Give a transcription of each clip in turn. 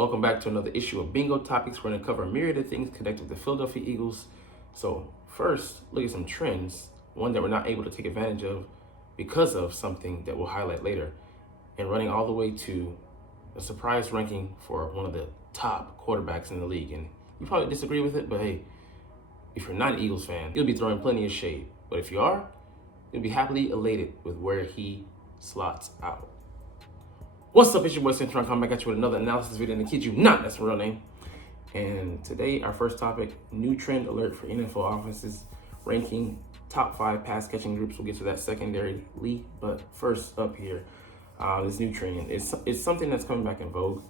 Welcome back to another issue of Bingo Topics. We're going to cover a myriad of things connected to the Philadelphia Eagles. So first, look at some trends, one that we're not able to take advantage of because of something that we'll highlight later, and running all the way to a surprise ranking for one of the top quarterbacks in the league. And you probably disagree with it, but hey, if you're not an Eagles fan, you'll be throwing plenty of shade. But if you are, you'll be happily elated with where he slots out. What's up, it's your boy Cintron, coming back at you with another analysis video, and to kid you not, that's my real name. And today, our first topic, new trend alert for NFL offenses, ranking top 5 pass catching groups. We'll get to that secondarily, but first up here, this new trend, it's something that's coming back in vogue.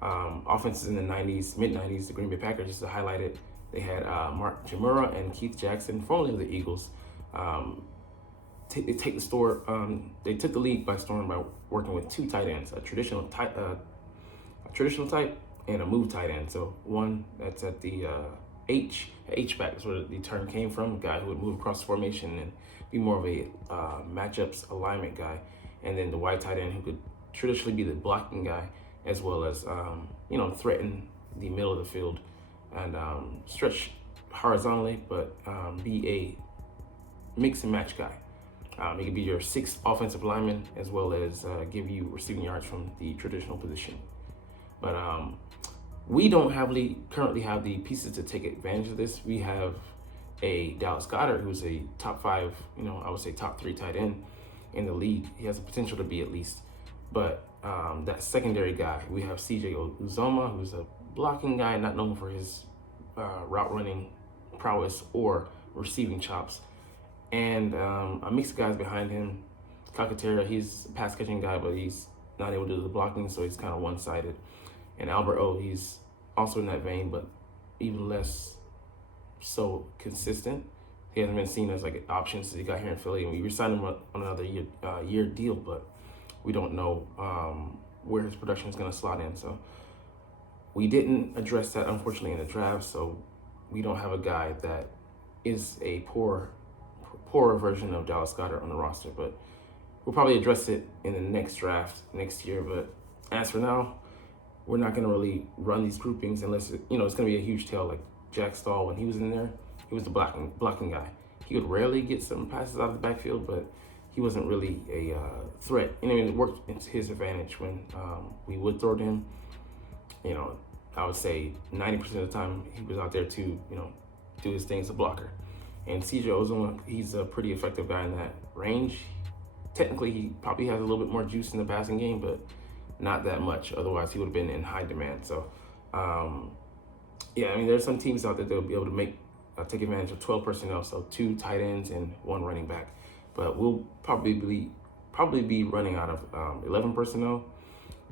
Offenses in the 90s, mid-90s, the Green Bay Packers, just to highlight it, they had Mark Jamura and Keith Jackson, formerly of the Eagles. They took the league by storm by working with 2 tight ends, a traditional type and a move tight end. So one that's at the H-back is where the term came from, a guy who would move across the formation and be more of a matchups alignment guy. And then the wide tight end who could traditionally be the blocking guy, as well as, threaten the middle of the field and stretch horizontally, but be a mix and match guy. He could be your 6th offensive lineman, as well as give you receiving yards from the traditional position. But we don't currently have the pieces to take advantage of this. We have a Dallas Goedert, who's a top 5, I would say top 3 tight end in the league. He has the potential to be at least. But that secondary guy, we have CJ Uzoma, who's a blocking guy, not known for his route running prowess or receiving chops. And a mix of guys behind him. Calcaterra, he's a pass catching guy, but he's not able to do the blocking, so he's kind of one-sided. And Albert O, he's also in that vein, but even less so consistent. He hasn't been seen as like an option since he got here in Philly, and we re-signed him on another year deal, but we don't know where his production is going to slot in. So we didn't address that, unfortunately, in the draft. So we don't have a guy that is a poorer version of Dallas Goedert on the roster, but we'll probably address it in the next draft next year. But as for now, we're not going to really run these groupings unless it's going to be a huge tail. Like Jack Stahl, when he was in there, he was the blocking guy. He would rarely get some passes out of the backfield, but he wasn't really a threat. It worked into his advantage when we would throw to him. I would say 90% of the time he was out there to do his thing as a blocker. And CJ Uzoma, he's a pretty effective guy in that range. Technically, he probably has a little bit more juice in the passing game, but not that much. Otherwise, he would have been in high demand. So, there's some teams out there that will be able to take advantage of 12 personnel, so 2 tight ends and 1 running back. But we'll probably be running out of 11 personnel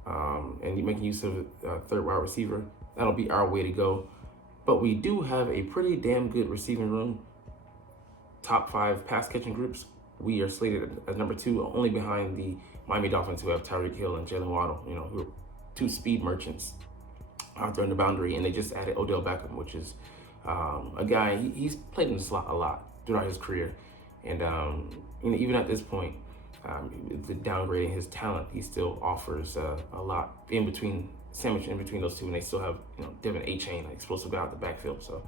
and making use of a 3rd wide receiver. That'll be our way to go. But we do have a pretty damn good receiving room. Top 5 pass catching groups, we are slated at number 2, only behind the Miami Dolphins, who have Tyreek Hill and Jalen Waddle, who are 2 speed merchants out there in the boundary. And they just added Odell Beckham, which is a guy, he's played in the slot a lot throughout his career. And even at this point, the downgrading his talent, he still offers a lot sandwiched in between those two, and they still have Devin A-Chain, an explosive guy out the backfield. So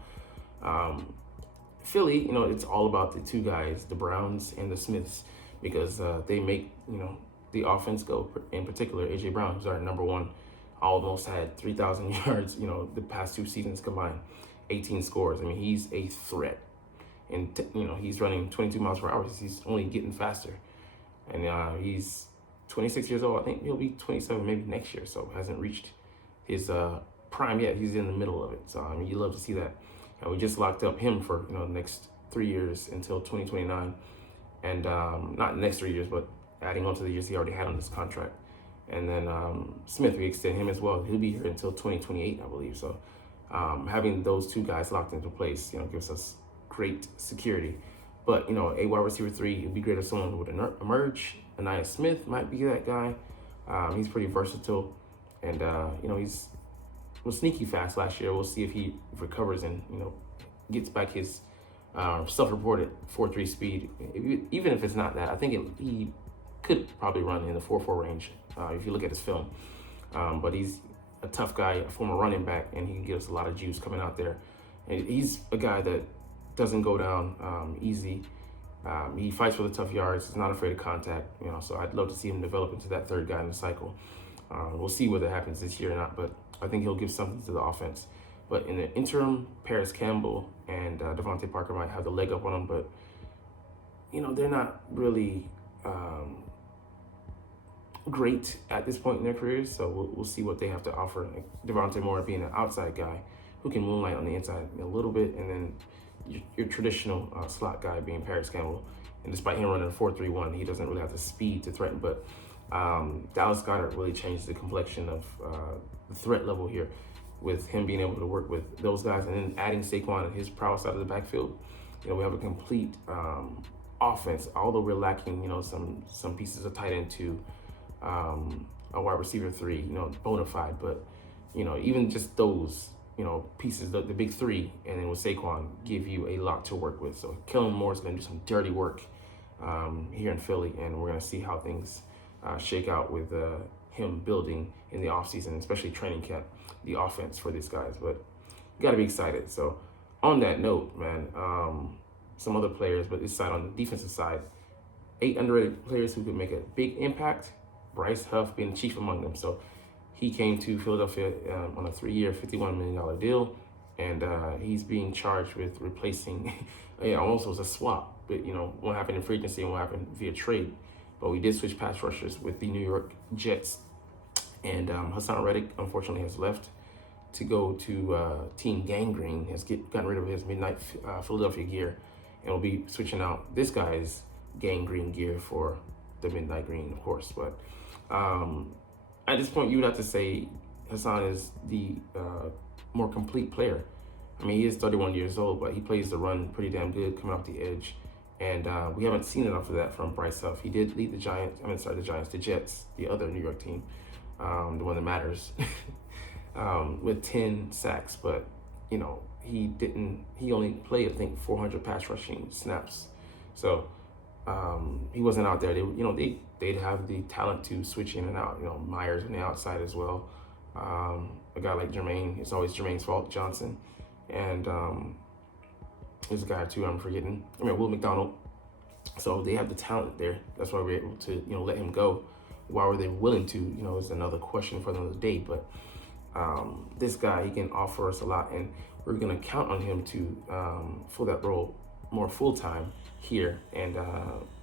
Philly, it's all about the 2 guys, the Browns and the Smiths, because they make the offense go. In particular, AJ Brown, who's our number 1, almost had 3,000 yards the past 2 seasons combined, 18 scores. He's a threat, and he's running 22 miles per hour. He's only getting faster, and he's 26 years old. I think he'll be 27 maybe next year, so hasn't reached his prime yet. He's in the middle of it. So you love to see that. And we just locked up him for the next 3 years until 2029, and not the next 3 years, but adding on to the years he already had on this contract. And then Smith, we extend him as well. He'll be here until 2028, I believe. So having those 2 guys locked into place, gives us great security. But a wide receiver 3, it'd be great if someone would emerge. Anaya Smith might be that guy. He's pretty versatile, and he's was sneaky fast last year. We'll see if he recovers and gets back his self-reported 4.3 speed. Even if it's not that, I think he could probably run in the 4.4 range if you look at his film. But he's a tough guy, a former running back, and he can give us a lot of juice coming out there. And he's a guy that doesn't go down easy. He fights for the tough yards. He's not afraid of contact. So I'd love to see him develop into that third guy in the cycle. We'll see whether it happens this year or not, but I think he'll give something to the offense. But in the interim, Paris Campbell and Devontae Parker might have the leg up on them, but they're not really great at this point in their careers. So we'll see what they have to offer. Like Devontae Moore being an outside guy who can moonlight on the inside a little bit, and then your traditional slot guy being Paris Campbell. And despite him running a 4.31, he doesn't really have the speed to threaten. But Dallas Goedert really changed the complexion of the threat level here with him being able to work with those guys, and then adding Saquon and his prowess out of the backfield. We have a complete offense, although we're lacking, some pieces of tight end to a wide receiver 3, bona fide. But, even just those, pieces, the big 3, and then with Saquon, give you a lot to work with. So Kellen Moore is going to do some dirty work here in Philly, and we're going to see how things shake out with him building in the offseason, especially training camp, the offense for these guys. But you got to be excited. So on that note, man, some other players, but this side, on the defensive side, 8 underrated players who could make a big impact. Bryce Huff being the chief among them. So he came to Philadelphia on a 3-year, $51 million deal, and he's being charged with replacing, almost was a swap, but what happened in free agency and what happened via trade. But we did switch pass rushers with the New York Jets, and Hassan Reddick unfortunately has left to go to Team Gangrene, has gotten rid of his midnight Philadelphia gear, and will be switching out this guy's gangrene gear for the midnight green, of course. But at this point, you would have to say Hassan is the more complete player. I mean, he is 31 years old, but he plays the run pretty damn good coming off the edge. And we haven't seen enough of that from Bryce Huff. He did lead the Jets, the other New York team, the one that matters, with 10 sacks. But, he only played, I think, 400 pass rushing snaps. So he wasn't out there. They'd have the talent to switch in and out. Myers on the outside as well. A guy like Jermaine, it's always Jermaine's fault, Johnson. And there's a guy or two I'm forgetting. Will McDonald. So they have the talent there. That's why we're able to, let him go. Why were they willing to, is another question for another day. But this guy, he can offer us a lot, and we're going to count on him to fill that role more full-time here and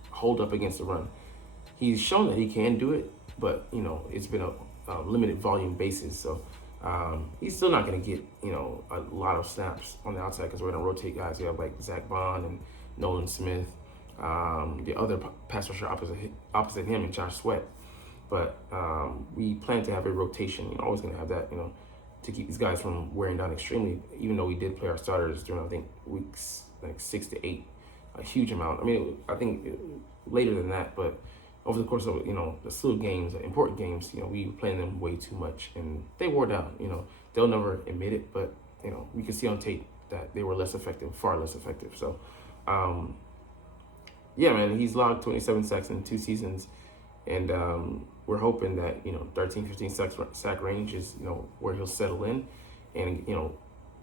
hold up against the run. He's shown that he can do it, but, it's been a limited volume basis. So he's still not going to get, a lot of snaps on the outside because we're going to rotate guys. We have like Zach Bond and Nolan Smith, the other pass rusher opposite him, and Josh Sweat. But we plan to have a rotation. Always going to have that, to keep these guys from wearing down extremely, even though we did play our starters during, I think, weeks like 6 to 8, a huge amount. I think later than that, but over the course of, the slew of games, important games, we were playing them way too much, and they wore down. They'll never admit it, but, we can see on tape that they were less effective, far less effective. So, yeah, man, he's logged 27 sacks in 2 seasons, and we're hoping that, 13, 15 sack range is, where he'll settle in and,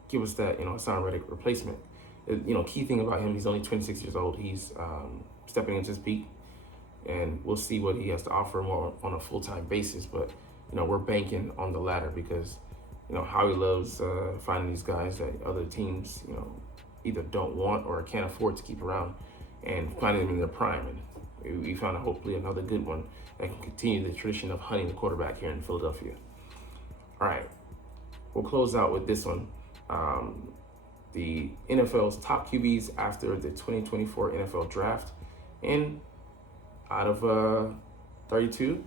give us that, Hassan Reddick replacement. Key thing about him, he's only 26 years old. He's stepping into his peak, and we'll see what he has to offer more on a full-time basis. But, we're banking on the latter because, Howie loves finding these guys that other teams, either don't want or can't afford to keep around, and finding them in their prime. And we found hopefully another good one that can continue the tradition of hunting the quarterback here in Philadelphia. All right, we'll close out with this one. The NFL's top QBs after the 2024 NFL draft. And out of 32,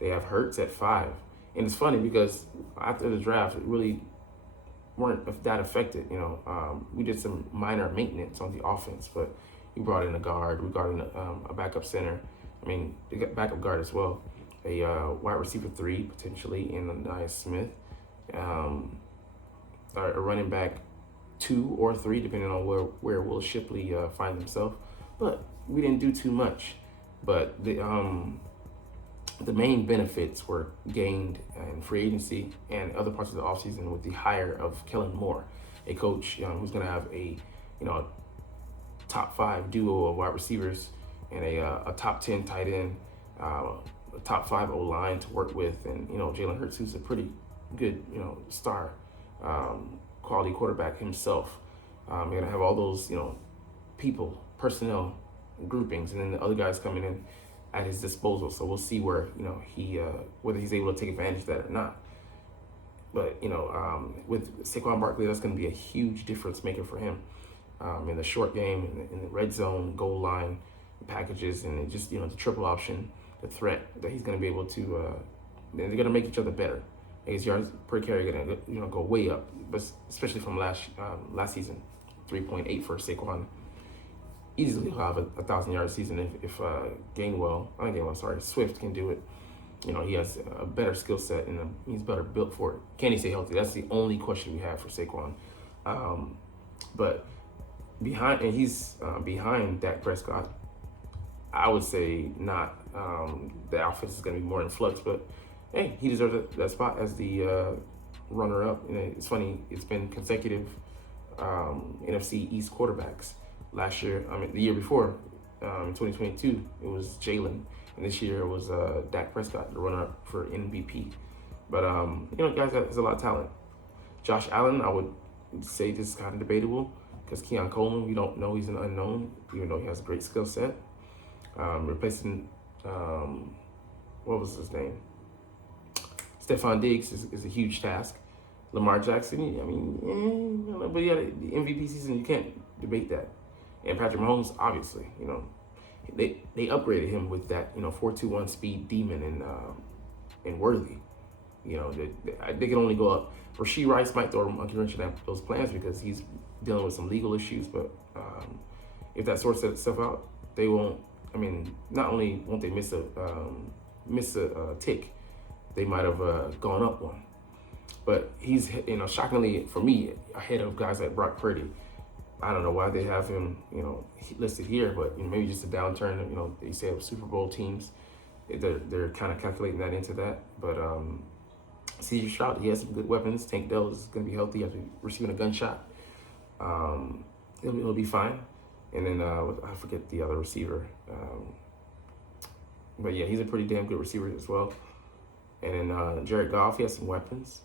they have Hurts at 5. And it's funny because after the draft, it really weren't that affected. We did some minor maintenance on the offense, but we brought in a guard, we brought in a backup center. They got backup guard as well. A wide receiver 3, potentially, in Anais Smith. A running back 2 or 3, depending on where Will Shipley finds himself. But we didn't do too much. But the main benefits were gained in free agency and other parts of the offseason with the hire of Kellen Moore, a coach who's going to have a top 5 duo of wide receivers and a top 10 tight end, a top 5 O-line to work with, and Jalen Hurts, who's a pretty good star quality quarterback himself. You're going to have all those people, personnel groupings, and then the other guys coming in at his disposal. So we'll see where whether he's able to take advantage of that or not. But with Saquon Barkley, that's going to be a huge difference maker for him in the short game, in the red zone, goal line packages, and just the triple option, the threat that he's going to be able to. They're going to make each other better. His yards per carry are going to go way up, but especially from last season, 3.8 for Saquon. Easily have a 1,000-yard season if Swift can do it. He has a better skill set and he's better built for it. Can he stay healthy? That's the only question we have for Saquon. But he's behind Dak Prescott. I would say not. The offense is going to be more in flux, but hey, he deserves that spot as the runner-up. And it's funny, it's been consecutive NFC East quarterbacks. Last year, the year before, in 2022, it was Jalen. And this year it was Dak Prescott, the runner-up for MVP. But, guys, there's a lot of talent. Josh Allen, I would say this is kind of debatable because Keon Coleman, we don't know, he's an unknown, even though he has a great skill set. Replacing, what was his name? Stephon Diggs is a huge task. Lamar Jackson, but he had the MVP season, you can't debate that. And Patrick Mahomes, obviously, they upgraded him with that 4.21 speed demon and Worthy. They can only go up. Rashee Rice might throw a monkey wrench in those plans because he's dealing with some legal issues. But if that sorts itself out, they won't. Not only won't they miss a tick, they might have gone up one. But he's shockingly for me ahead of guys like Brock Purdy. I don't know why they have him, listed here, but maybe just a downturn. They say with Super Bowl teams, they're kind of calculating that into that. But C.J. Stroud, he has some good weapons. Tank Dell is going to be healthy after receiving a gunshot. He'll be fine. And then I forget the other receiver, but yeah, he's a pretty damn good receiver as well. And then Jared Goff, he has some weapons.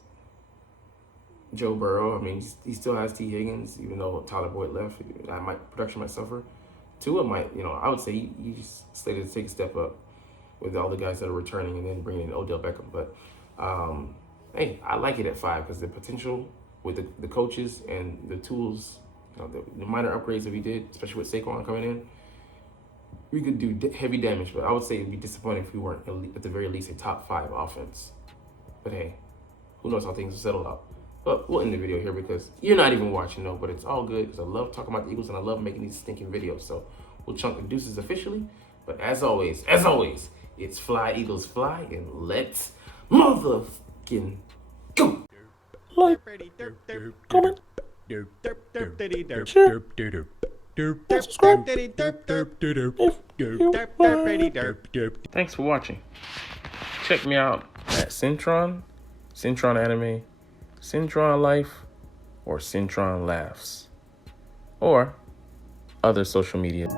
Joe Burrow, he still has T. Higgins, even though Tyler Boyd left. Production might suffer. Tua might, I would say he's slated to take a step up with all the guys that are returning and then bringing in Odell Beckham. But, hey, I like it at 5 because the potential with the coaches and the tools, the minor upgrades that we did, especially with Saquon coming in, we could do heavy damage. But I would say it'd be disappointing if we weren't at the very least a top 5 offense. But hey, who knows how things will settle out. But we'll end the video here because you're not even watching, though. But it's all good because I love talking about the Eagles and I love making these stinking videos. So we'll chunk the deuces officially. But as always, it's Fly Eagles Fly, and let's motherfucking go. Like, comment, share, subscribe Thanks for watching. Check me out at Cintron, Cintron Anime, Cintron Life, or Cintron Laughs, or other social media.